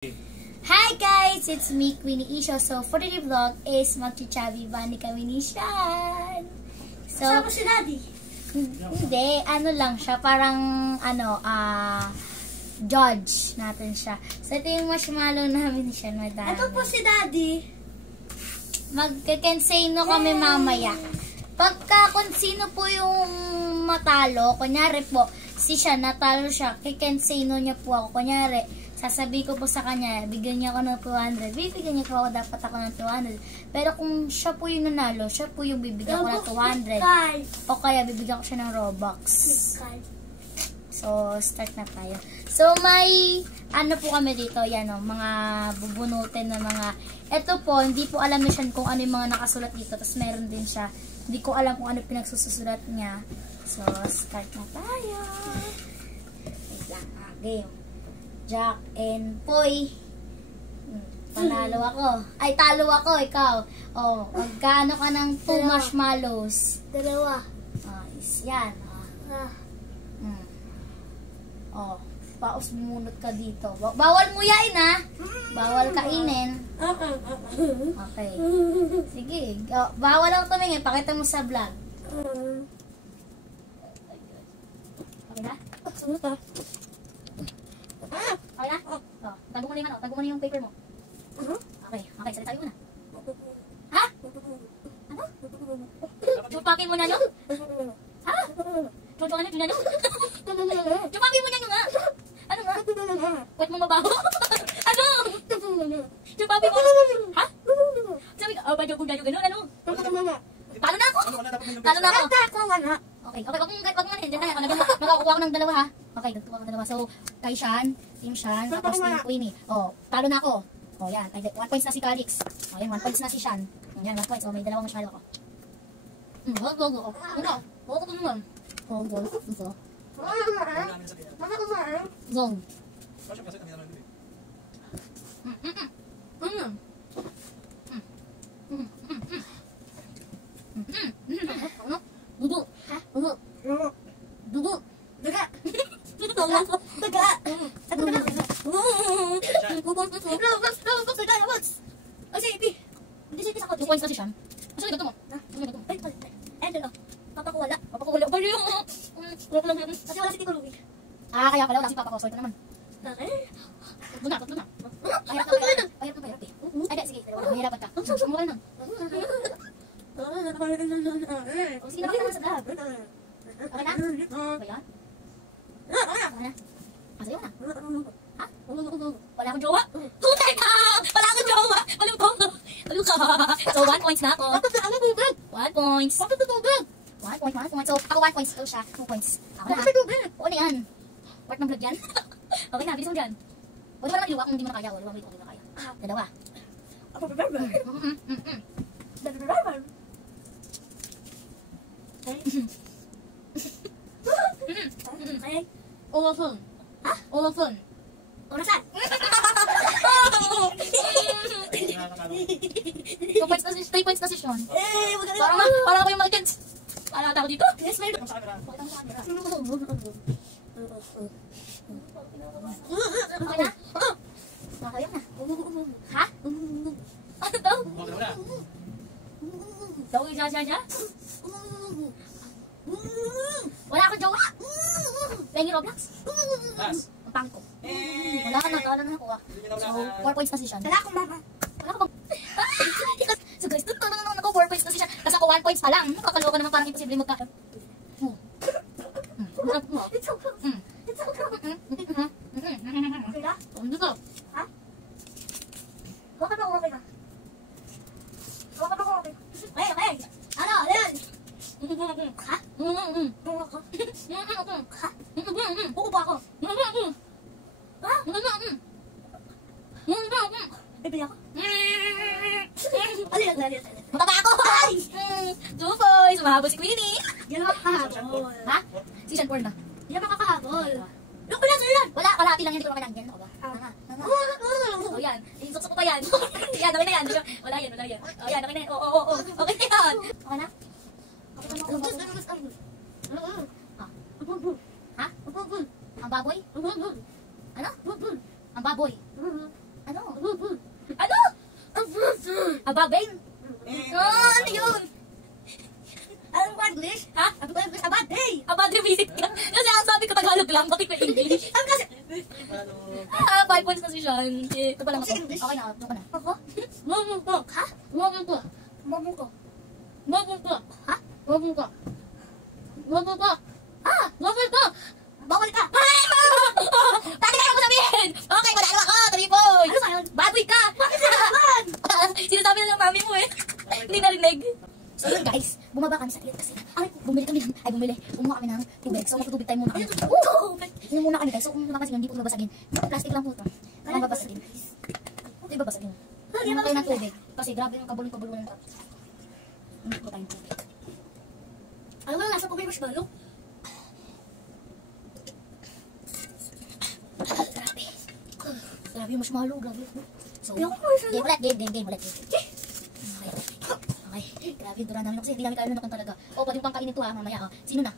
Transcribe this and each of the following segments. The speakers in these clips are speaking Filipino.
Hi guys! It's me, Queenie Isho. So, for today's vlog is magchichabi bani kami ni Shan. So, kasama si Daddy? Hindi. Ano lang siya. Parang, judge natin siya. So, ito yung marshmallow namin ni Shan. Madami. Ito po si Daddy. Magkakenseno kami mamaya. Pagka kung sino po yung matalo, kunyari po, si Shan, natalo siya, kikenseno niya po ako. Kunyari, sasabihin ko po sa kanya, bigyan niya ako ng 200. Bibigyan niya po ako, dapat ako ng 200. Pero kung siya po yung nanalo, siya po yung bibigyan ko ng 200. O kaya bibigyan ko siya ng Robux. So, start na tayo. So, may, ano po kami dito, yan o, mga bubunutin na mga, eto po, hindi po alam ni Shan kung ano yung mga nakasulat dito. Tapos meron din siya, hindi ko alam kung ano pinagsusulat niya. So, start na tayo. Wait lang, game. Jack and Poy. Panalo ako. Ay, talo ako, ikaw. Oh, magkano ka ng 2 marshmallows? Dalawa. Nice. Yan. Oh, paus bumunot ka dito. Bawal mo yain, ha? Bawal kainin. Okay. Sige. Bawal lang tumingin. Pakita mo sa vlog. Okay na? Okay na? Oh, tago mo na yung ano. Tago mo na yung paper mo. Okay. Okay, salita tayo muna. Ha? Ano? Chupakin mo na nyo? Ha? Chupakin mo na nyo? Chupakin mo na nyo nga. Ano nga? Wait mo mabaho? Ano? Chupakin mo. Ha? Sabi ka, ba joke gano'n gano'n? Ano? Talo na ako! Talo na ako! Okay, wag mo na, hindi na. Makakukuha ko ng dalawa, ha? Okay, nagtuwa ko ng dalawa. So, kay Shan, Team Shan, tapos Team Queenie. Oh, talo na ako. Oh, yan. 1 points na si Calix. Oh, yan, 1 points na si Shan. Yan, 1 points. Oh, may dalawang masyado ako. Go. Ano? Huwag ko naman. Oh, go. Ito. Zong. Dudu. Dudu. Daga. Daga. Hindi siya ako. 2 points na si Shan. Asa yung gato mo? Papa ko wala. Bali yung... Kasi wala si Tito Ruby. Kaya pala wala si Papa ko. So ito naman. Tatlo na. Pahirap eh. Ay, di, sige. Mahirapan ka. Sumukan na. Sige na sa vlog. Okay na? Ba yan? Okay na? Sayo na. Ha? Wala akong jowa? Tunay na! Wala akong jowa! Malu ka! So, 1 points na ako. 1 points. 1 point. So, ako 1 points. Ito siya. 2 points. Ako na. Oo na yan. Part ng vlog yan. Okay na, bilis mo dyan. O, di ba naman iluwa kung hindi mo na kaya? O, di ba kung hindi mo na kaya? Dalawa. Open. Ha? Open. Orasan. 2 points na si 3 points na si Sean. Parang ako yung mga kids. Parang ako dito. Yes, may pakita mo sa camera. Okay na? Okay na. Ha? Ano daw? Daw yung siya? Wala akong jowa. Pengi Roblox? Ang pangko. Wala ka na ako. So, 4 points na si Sean. Wala akong mama. So guys, tutulungan ako 4 points na si Sean. Kasi ako 1 points pa lang. Kakaloka naman, parang imposible magka. Okay na? Dito. Ha? Baka ba okay na? Okay. Ano? Ayan. Ha? Ha? Buko ba ako? Ha? Bibili ako? Mataba ako! 2 points! Mahabol si Queenie! Yan ang makahabol. Ha? Si Sean Porn na. Yan ang makakahabol. Wala, kalahati lang yan. Hindi ko naman yan. Ano ba? O yan. Suksok pa yan. Yan, okay na yan. Wala yan. O yan, okay na yan. Oo. Okay na yan. Okay na? Ha? Ang baboy? Ano? Ang baboy. Ababeng? Ano yun? Alam ko English? Ha? Sabi ko English, abad, hey! Abadre visit ka. Kasi ang sabi ko Tagalog lang, bakit may English? Sabi kasi, 5 points na si Sean. Ito pa lang ako. Si English. Okay na, ito ka na. ako? Mabong ko. Ha? Mabong ko. Mabong ko. Mabong ko. Ha? Mabong ko. Mabong ko. Ah! Mabong ko! Bawal ka! Tati ka ako sabihin! Okay, manalo ako! 3 points! Ano ba yun? Baboy ka! Bakit ka naman? Sinasabi na ng mami mo eh. Hindi narinig. So yun guys, bumaba kami sa tilit kasi bumili. Kumuha kami ng tubig. So magtutubig tayo muna kami. Yun muna kami guys. So kung napansin nyo, hindi po babasagin. Plastic lang po ito. Kailangan babasagin. Hindi babasagin. Inom kayo ng tubig. Kasi grabe yung kabulong-kabulong ng tapos. Hindi po tayong tubig. Alam mo, nasa ko may marshmallow. Grabe. Grabe yung marshmallow. Grabe. So, Ayoko marshmallow. game ulit. Okay. Grabe yung duran namin kasi hindi namin kaya lunukan talaga. O, pwede mo pang kainin ito ha, mamaya ha. Sino na?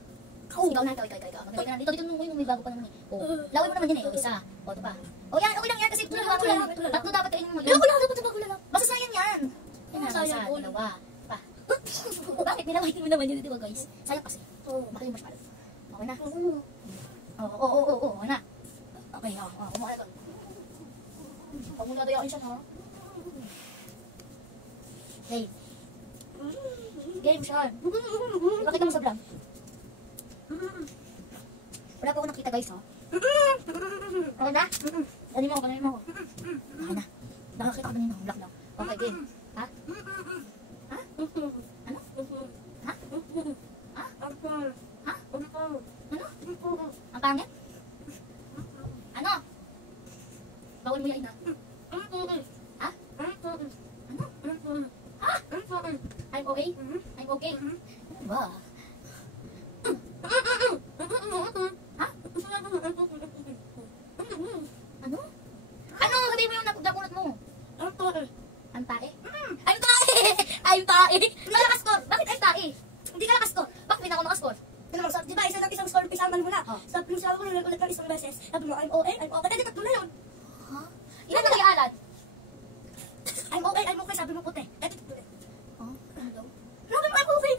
Ikaw na, ikaw. Maglagay ka na. Dito nung may bago pa naman eh. O, laway mo naman yun eh. O, isa. O, ito pa. O, yan. Okay lang yan kasi tulungan mo yan. Tatlo dapat kainin mo. Ayoko lang, dapat ko lang. Basta sayang yan. Yan na, Sayang isa, po. dalawa. Pa. Bakit? Nilaway mo naman yun, di ba guys? Sayang kasi. Baka yung marshmallow. Okay na. Oo. Okay na. Okay, kumakain ka. Huwag mo nadayakin siya, ha? Hey. Game, Sean. Ipakita mo sa vlog. Wala pa ako nakita, guys, ha? Okay na? Ganin mo ako. Okay na. Nakakita ka kanina, vlog lang. Okay, game. Ha? Ha? Ano? Ha? Ha? Ha? Ano? Ang pangit? Ano? Bawal mo yan, ha? Ha? Ano? Ha? I'm okay? I'm okay? Ba? Ha? Ano? Ano? Sabihin mo yung napunot mo. Ang tae? I'm tae! Malakas ko! Bakit I'm tae? Hindi ka lakas ko. Bakit hindi na ako nakaskor? Di ba, isang score, pisaman mo na. Oh. Sabi ko ulit ng isang beses. Sabi mo, I'm okay. Dahil tatlo na yun. Ha? Ilan na kaya-alat? I'm okay. Sabi mo puti. Dahil tatlo na. Oh, ano daw? Sabi mo, I'm okay.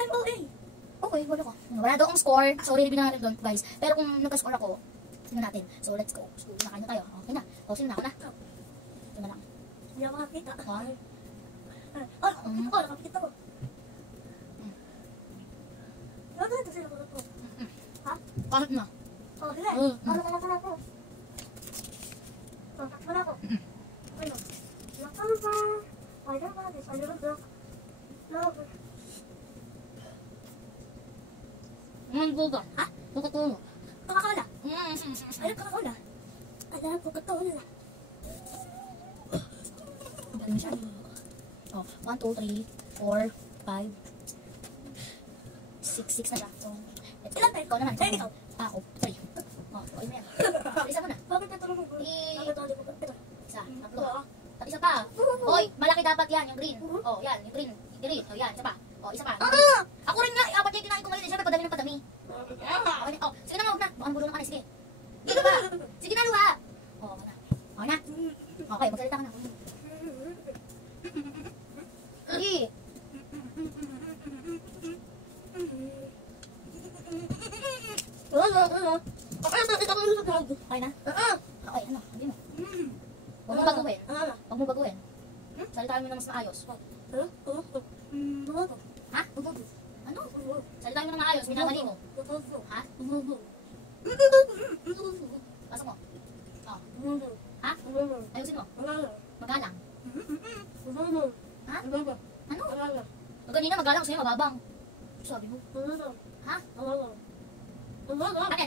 Okay, wala ko. Wala daw akong score. Sorry, hindi na natin doon, guys. Pero kung nagka-score ako, tingnan natin. So, let's go. So, nakain na tayo. Okay na. O, sino na ako na? Ito na lang. Hindi ako makakita. Ha? Nakapikit ako. Ano ito sila ko? Ha? Kahit na. Sige. Wala ko. Wala ko. Ano? Buga. Ha? Coca-Cola. Coca-Cola. Ano Coca-Cola? Alam, Coca-Cola. Galing siya. Oh, 1, 2, 3, 4, 5, 6 na siya. So, Ilan tayo? ikaw naman. Ikaw. Ako, 3. Oh, okay na yan. Isa mo na. Bakit ito naman? Ito. Isa, tatlo. At isa pa. Hoy, malaki dapat yan, yung green. Oh, yan, yung green. Oh, yan, isa pa. Oh, isa pa. Ako rin nga, apat yung kinain ko ngayon. Siyempre, padami ng padami. Okay, oh, sige na, huwag na. Baka magulo na ka na, sige. Dito ba? Sige na, luha. Oh, okay na. Okay na. Okay, magsalita ka na. Sige. Okay na? Okay, ano? Hindi mo. Huwag mo baguhin. Huwag mo baguhin. Salitaan mo na mas maayos. Ha? Ano? Salitaan mo na maayos. Minamali mo. Ha? Pasok mo. Oh. Ha? Ayusin mo. Magalang. Ha? Ano? Pag kanina magalang sa'yo, mababang. Sabi mo. Ha? Ano?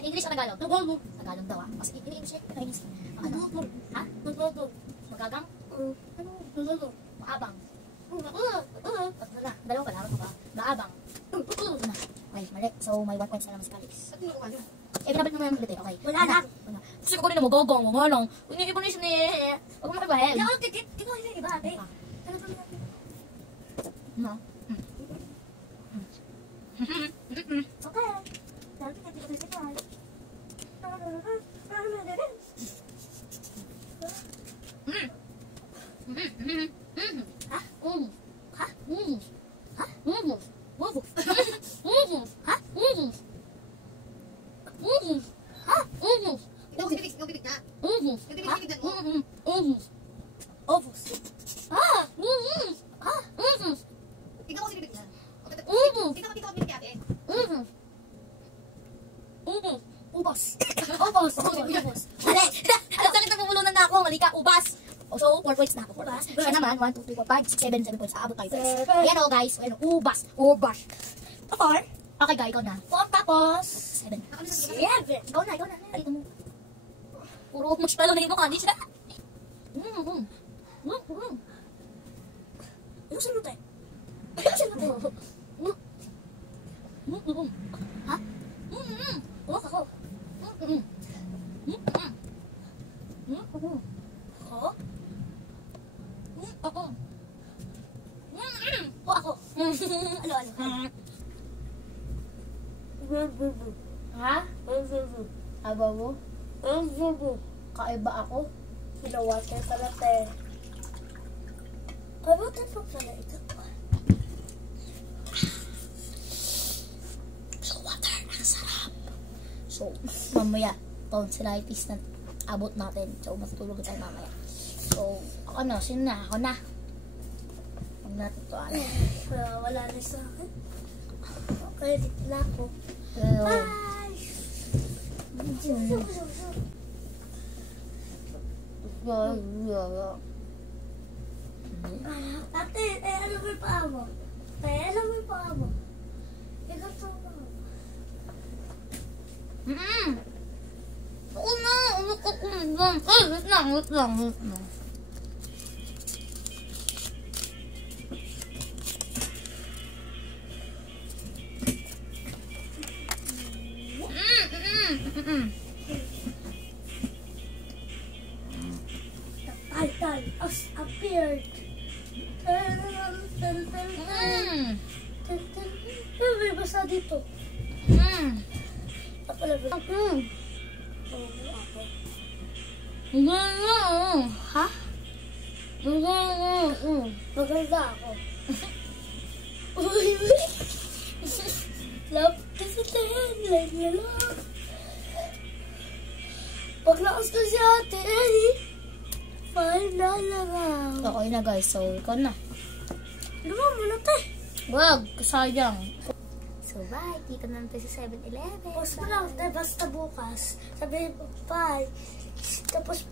English o Tagalog? Tagalog daw ah. Kasi ini-English eh. English. Ano? Ha? Magagang? Ano? Maabang. Dalawa pala. Harap mo ba? Maabang. Okay, mali. So, may 1 points na naman si Calix. Eh, binabalik mo naman ulit eh. Okay. Wala na. Kasi ko rin na magagang. Magalang. Hindi mo siya huwag mo ibahin. Hindi ako tikit. Hindi ko yung iba, ate. No? Okay. Sabi ka, tikit na tikit. Ha? Obos. Ah! Ah! Tignan mo si bibig niya. Tignan mo bibig ate. Ubos. Ubos. Ubos. Dali! Ang sakit na pumulunan na ako. Mali ka, ubas. So, 4 points na ako. Siya naman, 1, 2, 3, 4, 5, 6, 7, 7 points. Aabot tayo guys. Ayan o guys. Ayan o, ubas. Ubas. 4. Okay guys, ikaw na. 4 tapos 7. 7. Ikaw na, ikaw na. Dito mo. Puro mush pa lang na yung mukha. Hindi siya. Ano sa lute? Ano sa lute? Ha? Uwak ako. Ako? Ako. O ako. Ano? Ha? Aba mo? Kaiba ako? Pinawater pala te. Kabutan po pala ito. So water, ang sarap. So, mamaya, tonsillitis na abot natin. So, matutulog tayo mamaya. So, ako na, sino na? Ako na. Huwag natin ito, ano. Wala na sa akin. Okay, dito na ako. Bye! Ate, alam mo yung paa mo? Alam mo yung paa mo? Ikaw sa paa mo. Oo na! Wait lang. Tal, appeared. May basa dito. Ako. Ha? Maganda ako. Love kasi tayo. Love. Paglakas ko si ate Eddie. Fine na lang. Okay na guys, so ikaw na. Lumaw mo na tayo. Wag, sayang. So bye, dito naman tayo sa 7-Eleven. Pause mo lang, basta bukas. Sabihin mo, bye. Tapos